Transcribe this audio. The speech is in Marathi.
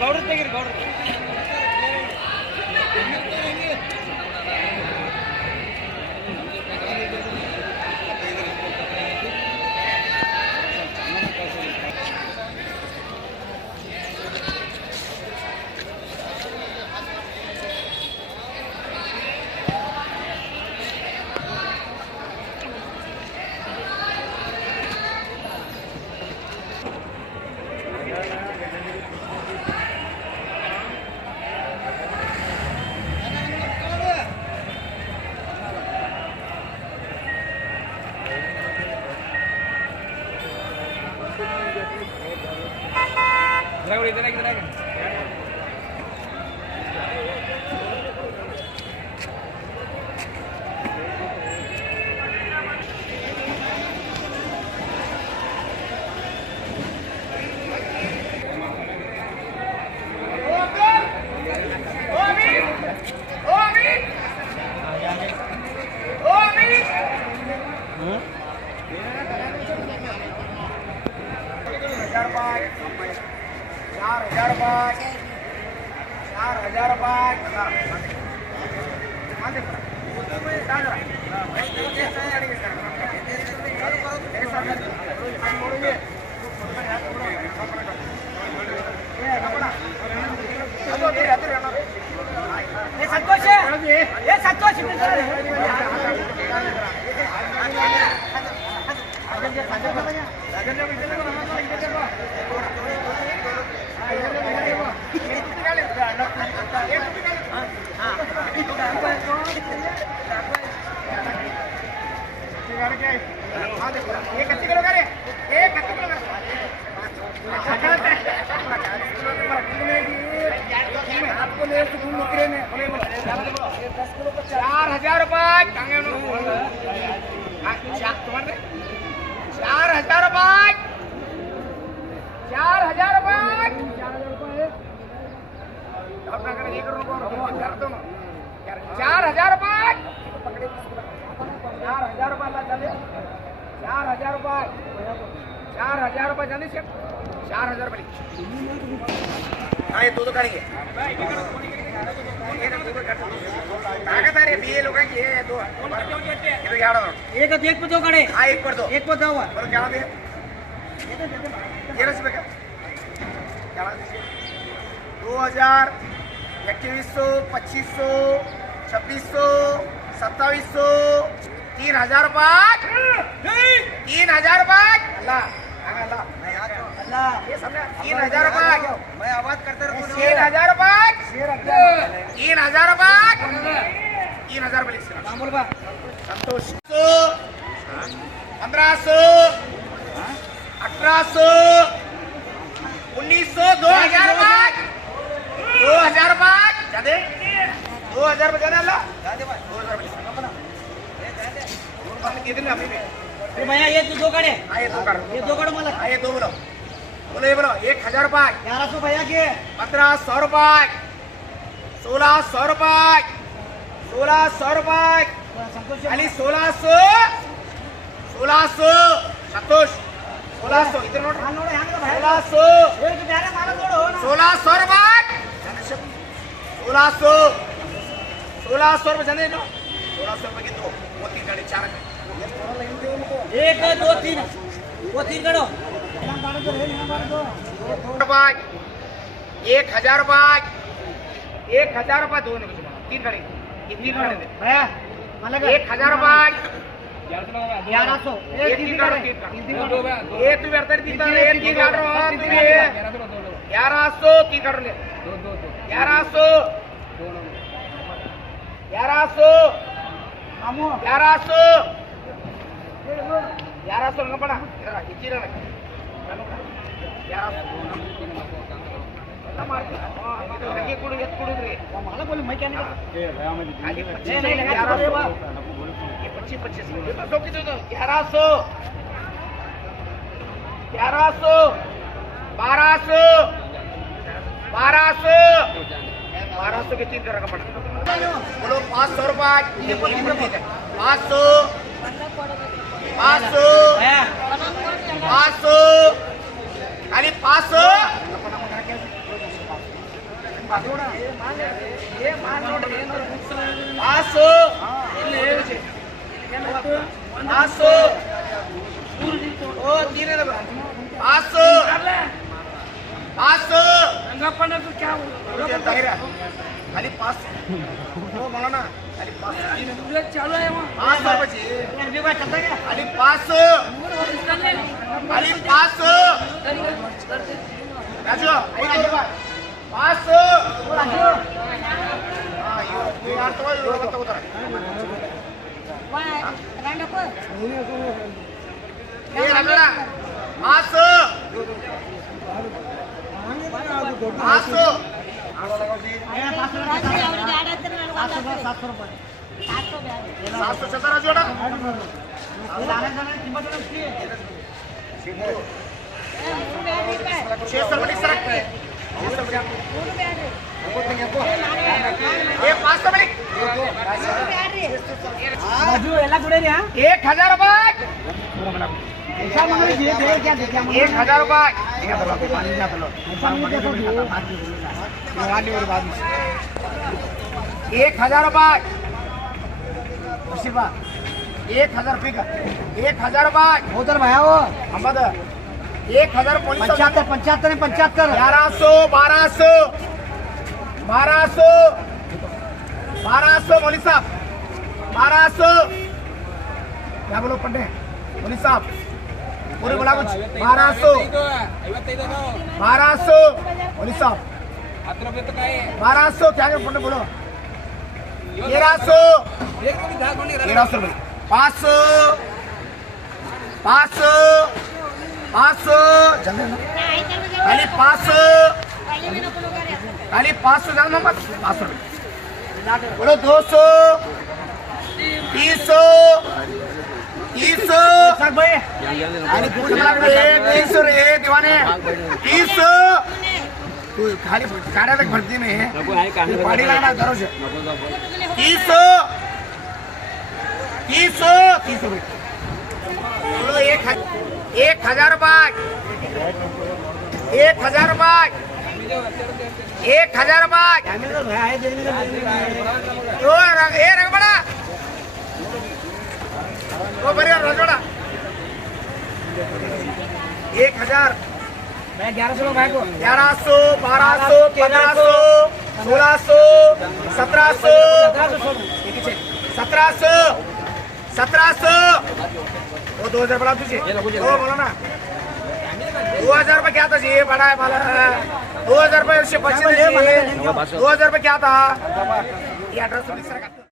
ಗೌಡ್ರ ತೆಗೀರಿ ಗೌಡ್ರ बोलो 500 रुपये 500 500 500 खाली 500 खाली 500 बोला ना खाली 500 चालू आहे मग 500 खाली 500 खाली 500 राजू 500 ₹1000 ₹1000 ₹1000 ₹1000 पिका ₹1000 होतर भाया हो अंबाद 1000 75 75 75 1100 1200 1200 1200 मौली साहब 1200 क्या बोलो पंडे मौली साहब पूरे बोला कुछ 1200 1200 मौली साहब 1200 क्या पंडे बोलो 1300 1300 500 500 500 जल्दी ना खाली 500 खाली 500 जान नंबर 500 बोलो 200 300 300 भाई आणि 300 रे दीवाने 300 तू खाली गाड्या तक भरती में पाड़ी लाना दरोज 300 300 300 बोलो 1000 रुपये 1000 रुपये 1000 रुपये रंग बड़ा तो बढ़िया रजोड़ा 1000 मैं 1100 भाई को 1100 1200 1500 1600 1700 1700 1700 वो 2000 बड़ा तुझे वो बोलो ना 2000 रुपये क्या था जी बड़ा है वाला 2000 रुपये से बचे 2000 रुपये क्या था ये एड्रेस